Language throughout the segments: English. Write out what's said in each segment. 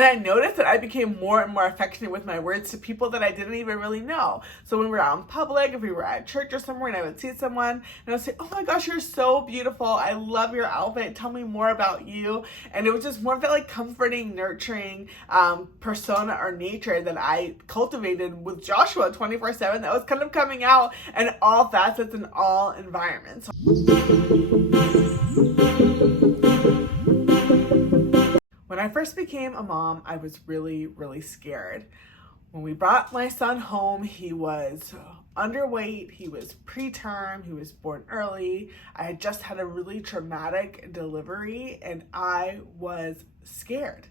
And I noticed that I became more and more affectionate with my words to people that I didn't even really know. So when we were out in public, if we were at church or somewhere and I would see someone and I would say, oh my gosh, you're so beautiful. I love your outfit. Tell me more about you. And it was just more of that like comforting, nurturing persona or nature that I cultivated with Joshua 24/7 that was kind of coming out in all facets and all environments. When I first became a mom, I was really, really scared. When we brought my son home, he was underweight, he was preterm, he was born early. I had just had a really traumatic delivery and I was scared.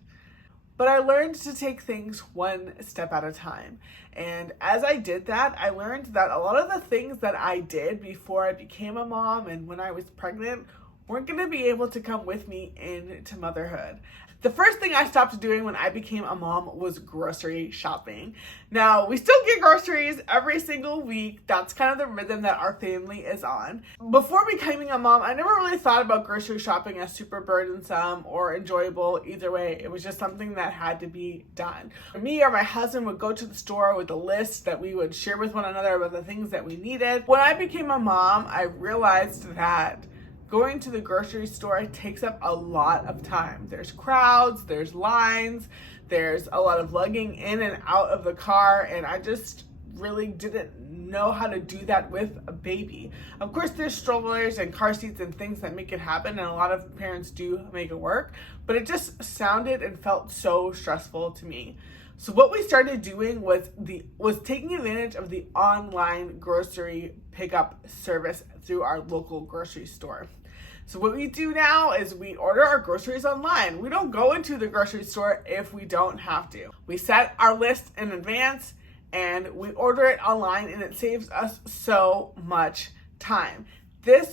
But I learned to take things one step at a time. And as I did that, I learned that a lot of the things that I did before I became a mom and when I was pregnant weren't going to be able to come with me into motherhood. The first thing I stopped doing when I became a mom was grocery shopping. Now, we still get groceries every single week. That's kind of the rhythm that our family is on. Before becoming a mom, I never really thought about grocery shopping as super burdensome or enjoyable. Either way, it was just something that had to be done. Me or my husband would go to the store with a list that we would share with one another about the things that we needed. When I became a mom, I realized that going to the grocery store takes up a lot of time. There's crowds, there's lines, there's a lot of lugging in and out of the car, and I just really didn't know how to do that with a baby. Of course, there's strollers and car seats and things that make it happen, and a lot of parents do make it work, but it just sounded and felt so stressful to me. So what we started doing was taking advantage of the online grocery pickup service through our local grocery store. So what we do now is we order our groceries online. We don't go into the grocery store if we don't have to. We set our list in advance and we order it online, and it saves us so much time.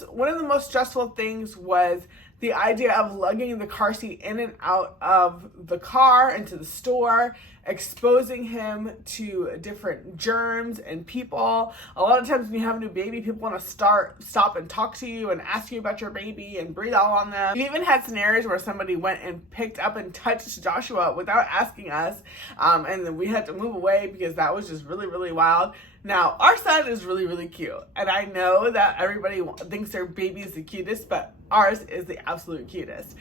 One of the most stressful things was the idea of lugging the car seat in and out of the car into the store, exposing him to different germs and people. A lot of times when you have a new baby, people want to stop and talk to you and ask you about your baby and breathe all on them. We even had scenarios where somebody went and picked up and touched Joshua without asking us, and then we had to move away because that was just really, really wild. Now, our son is really, really cute, and I know that everybody thinks their baby is the cutest, but ours is the absolute cutest.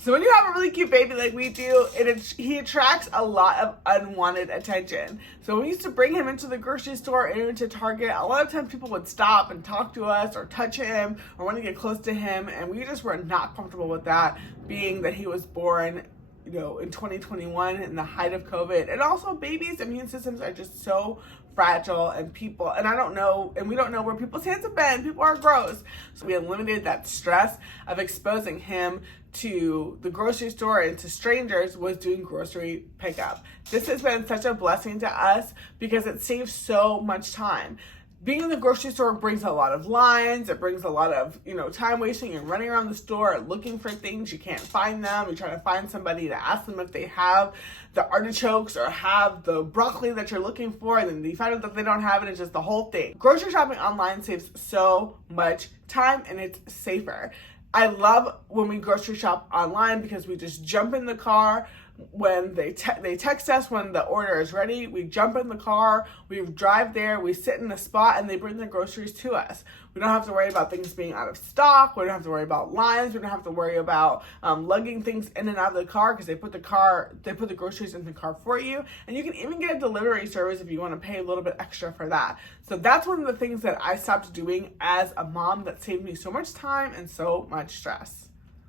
So when you have a really cute baby like we do, he attracts a lot of unwanted attention. So when we used to bring him into the grocery store and into Target, a lot of times people would stop and talk to us or touch him or want to get close to him, and we just were not comfortable with that, being that he was born in 2021 in the height of COVID. And also babies' immune systems are just so fragile, and we don't know where people's hands have been. People are gross. So we eliminated that stress of exposing him to the grocery store and to strangers was doing grocery pickup. This has been such a blessing to us because it saves so much time. Being in the grocery store brings a lot of lines. It brings a lot of, time wasting. You're running around the store looking for things. You can't find them. You're trying to find somebody to ask them if they have the artichokes or have the broccoli that you're looking for. And then you find out that they don't have it. It's just the whole thing. Grocery shopping online saves so much time and it's safer. I love when we grocery shop online because we just jump in the car. When they text us when the order is ready, we jump in the car, we drive there, we sit in a spot, and they bring the groceries to us. We don't have to worry about things being out of stock. We don't have to worry about lines. We don't have to worry about lugging things in and out of the car because they put the groceries in the car for you. And you can even get a delivery service if you want to pay a little bit extra for that. So that's one of the things that I stopped doing as a mom that saved me so much time and so much stress.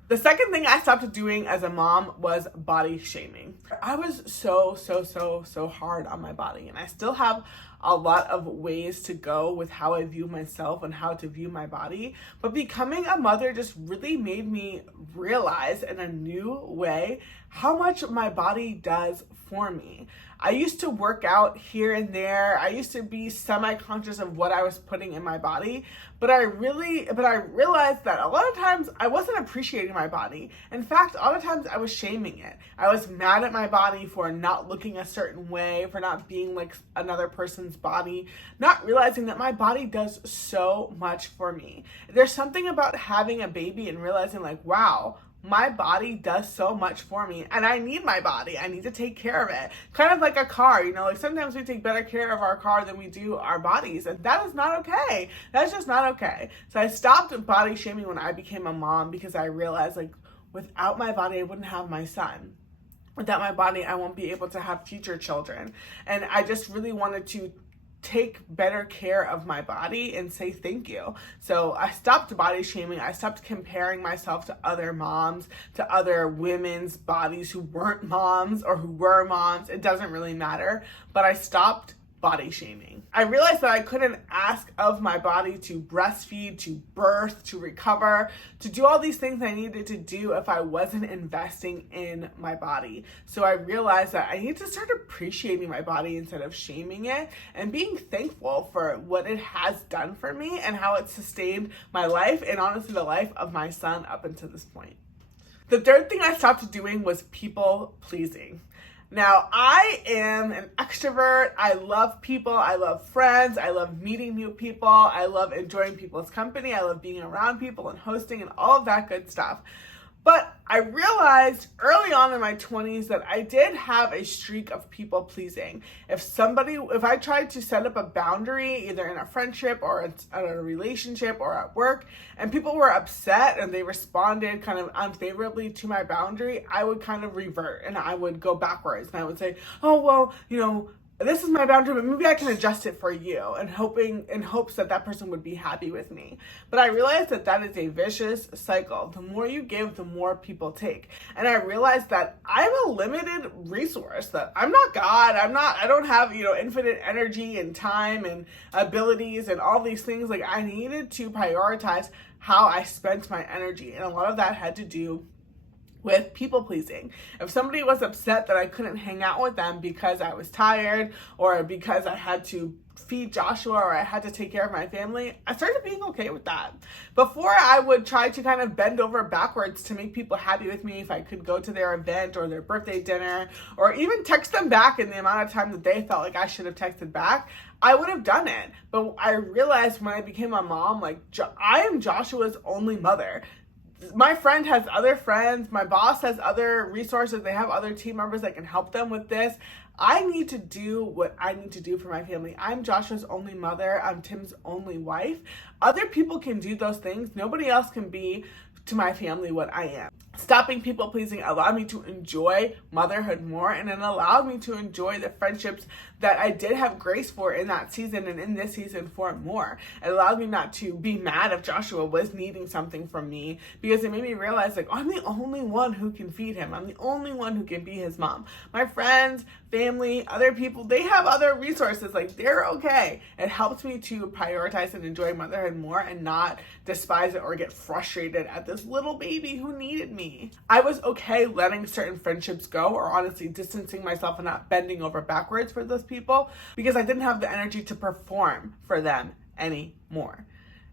The second thing I stopped doing as a mom was body shaming. I was so hard on my body, and I still have a lot of ways to go with how I view myself and how to view my body. But becoming a mother just really made me realize in a new way how much my body does for me. I used to work out here and there. I used to be semi-conscious of what I was putting in my body, but I realized that a lot of times I wasn't appreciating my body. In fact, a lot of times I was shaming it. I was mad at my body for not looking a certain way, for not being like another person's body, not realizing that my body does so much for me. There's something about having a baby and realizing like, wow, my body does so much for me, and I need my body. I need to take care of it. Kind of like a car, like sometimes we take better care of our car than we do our bodies, and that is not okay. That's just not okay. So I stopped body shaming when I became a mom, because I realized, like, without my body, I wouldn't have my son. Without my body, I won't be able to have future children. And I just really wanted to take better care of my body and say thank you. So I stopped body shaming. I stopped comparing myself to other moms, to other women's bodies who weren't moms or who were moms. It doesn't really matter. But I stopped body shaming. I realized that I couldn't ask of my body to breastfeed, to birth, to recover, to do all these things I needed to do if I wasn't investing in my body. So I realized that I need to start appreciating my body instead of shaming it, and being thankful for what it has done for me and how it sustained my life, and honestly the life of my son up until this point. The third thing I stopped doing was people pleasing. Now, I am an extrovert. I love people. I love friends. I love meeting new people. I love enjoying people's company. I love being around people and hosting and all of that good stuff. But I realized early on in my 20s that I did have a streak of people pleasing. If I tried to set up a boundary, either in a friendship or in a relationship or at work, and people were upset and they responded kind of unfavorably to my boundary, I would kind of revert and I would go backwards, and I would say, oh, well, this is my boundary, but maybe I can adjust it for you, and in hopes that that person would be happy with me. But I realized that that is a vicious cycle. The more you give, the more people take. And I realized that I'm a limited resource, that I'm not God. I don't have, infinite energy and time and abilities and all these things. Like, I needed to prioritize how I spent my energy. And a lot of that had to do with people pleasing. If somebody was upset that I couldn't hang out with them because I was tired, or because I had to feed Joshua, or I had to take care of my family, I started being okay with that. Before, I would try to kind of bend over backwards to make people happy with me. If I could go to their event or their birthday dinner, or even text them back in the amount of time that they felt like I should have texted back, I would have done it. But I realized when I became a mom, like, I am Joshua's only mother. My friend has other friends. My boss has other resources. They have other team members that can help them with this. I need to do what I need to do for my family. I'm Joshua's only mother. I'm Tim's only wife. Other people can do those things. Nobody else can be to my family what I am. Stopping people pleasing allowed me to enjoy motherhood more, and it allowed me to enjoy the friendships that I did have grace for in that season and in this season for more. It allowed me not to be mad if Joshua was needing something from me, because it made me realize, like, I'm the only one who can feed him. I'm the only one who can be his mom. My friends, family, other people, they have other resources. Like, they're okay. It helped me to prioritize and enjoy motherhood more, and not despise it or get frustrated at this little baby who needed me. I was okay letting certain friendships go, or honestly distancing myself and not bending over backwards for those people, because I didn't have the energy to perform for them anymore.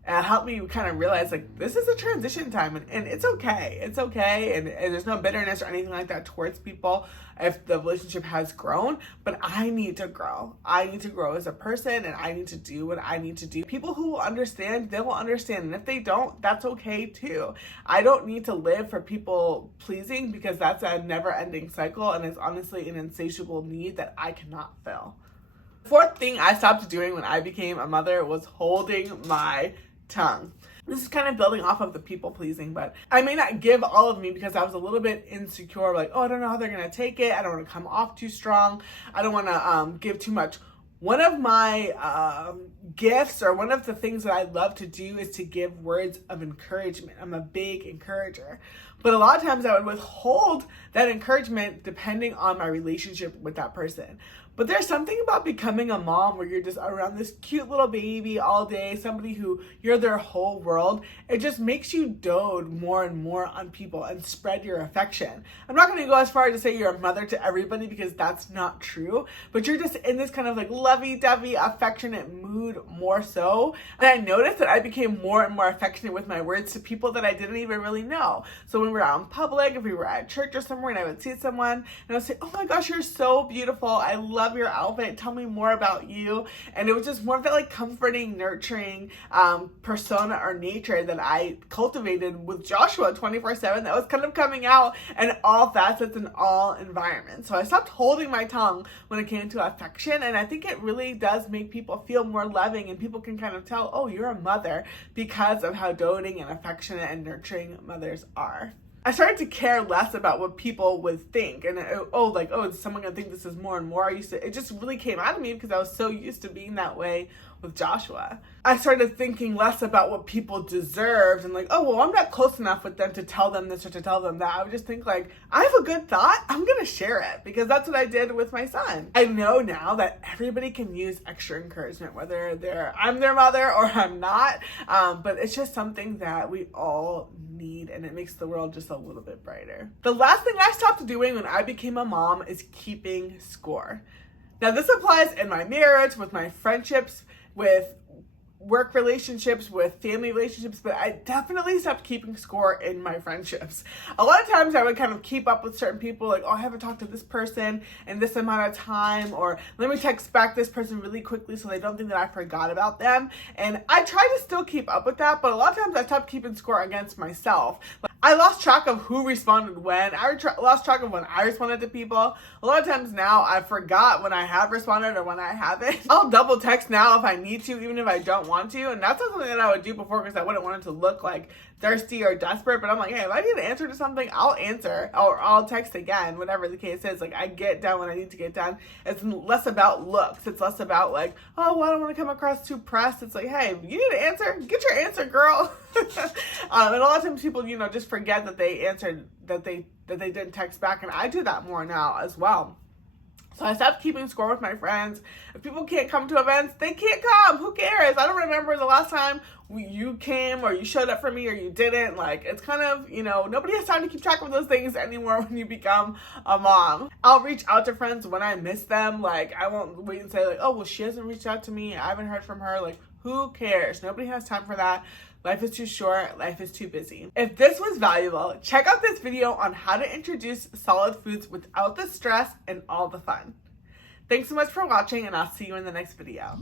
And it helped me kind of realize, like, this is a transition time, and it's okay. It's okay, and there's no bitterness or anything like that towards people if the relationship has grown, but I need to grow. I need to grow as a person, and I need to do what I need to do. People who will understand, they will understand, and if they don't, that's okay too. I don't need to live for people pleasing, because that's a never-ending cycle, and it's honestly an insatiable need that I cannot fill. The fourth thing I stopped doing when I became a mother was holding my tongue. This is kind of building off of the people pleasing, but I may not give all of me because I was a little bit insecure, like, oh, I don't know how they're going to take it. I don't want to come off too strong. I don't want to give too much. One of my gifts, or one of the things that I love to do, is to give words of encouragement. I'm a big encourager. But a lot of times I would withhold that encouragement depending on my relationship with that person. But there's something about becoming a mom where you're just around this cute little baby all day, somebody who you're their whole world. It just makes you dote more and more on people and spread your affection. I'm not going to go as far as to say you're a mother to everybody, because that's not true. But you're just in this kind of like lovey-dovey, affectionate mood more so. And I noticed that I became more and more affectionate with my words to people that I didn't even really know. So when were out in public, if we were at church or somewhere and I would see someone and I would say, oh my gosh, you're so beautiful. I love your outfit. Tell me more about you. And it was just more of that like comforting, nurturing persona or nature that I cultivated with Joshua 24/7 that was kind of coming out in all facets and all environments. So I stopped holding my tongue when it came to affection, and I think it really does make people feel more loving, and people can kind of tell, oh, you're a mother, because of how doting and affectionate and nurturing mothers are. I started to care less about what people would think, and is someone gonna think this is more and more? It just really came out of me because I was so used to being that way with Joshua. I started thinking less about what people deserved and like, oh, well, I'm not close enough with them to tell them this or to tell them that. I would just think like, I have a good thought, I'm gonna share it, because that's what I did with my son. I know now that everybody can use extra encouragement, whether I'm their mother or I'm not, but it's just something that we all need, and it makes the world just a little bit brighter. The last thing I stopped doing when I became a mom is keeping score. Now this applies in my marriage, with my friendships, with work relationships, with family relationships, but I definitely stopped keeping score in my friendships. A lot of times I would kind of keep up with certain people, like, oh, I haven't talked to this person in this amount of time, or let me text back this person really quickly so they don't think that I forgot about them. And I try to still keep up with that, but a lot of times I stopped keeping score against myself. I lost track of who responded when. I lost track of when I responded to people. A lot of times now I forgot when I have responded or when I haven't. I'll double text now if I need to, even if I don't want to. And that's not something that I would do before because I wouldn't want it to look like thirsty or desperate. But I'm like, hey, if I need an answer to something, I'll answer, or I'll text again, whatever the case is. Like, I get done when I need to get done. It's less about looks. It's less about like, oh, well, I don't want to come across too pressed. It's like, hey, you need an answer? Get your answer, girl. And a lot of times people, just forget that they answered, that they didn't text back. And I do that more now as well. So I stopped keeping score with my friends. If people can't come to events, they can't come. Who cares? I don't remember the last time you came or you showed up for me or you didn't. Like, it's kind of, nobody has time to keep track of those things anymore when you become a mom. I'll reach out to friends when I miss them. Like, I won't wait and say like, oh, well, she hasn't reached out to me. I haven't heard from her. Like, who cares? Nobody has time for that. Life is too short. Life is too busy. If this was valuable, check out this video on how to introduce solid foods without the stress and all the fun. Thanks so much for watching, and I'll see you in the next video.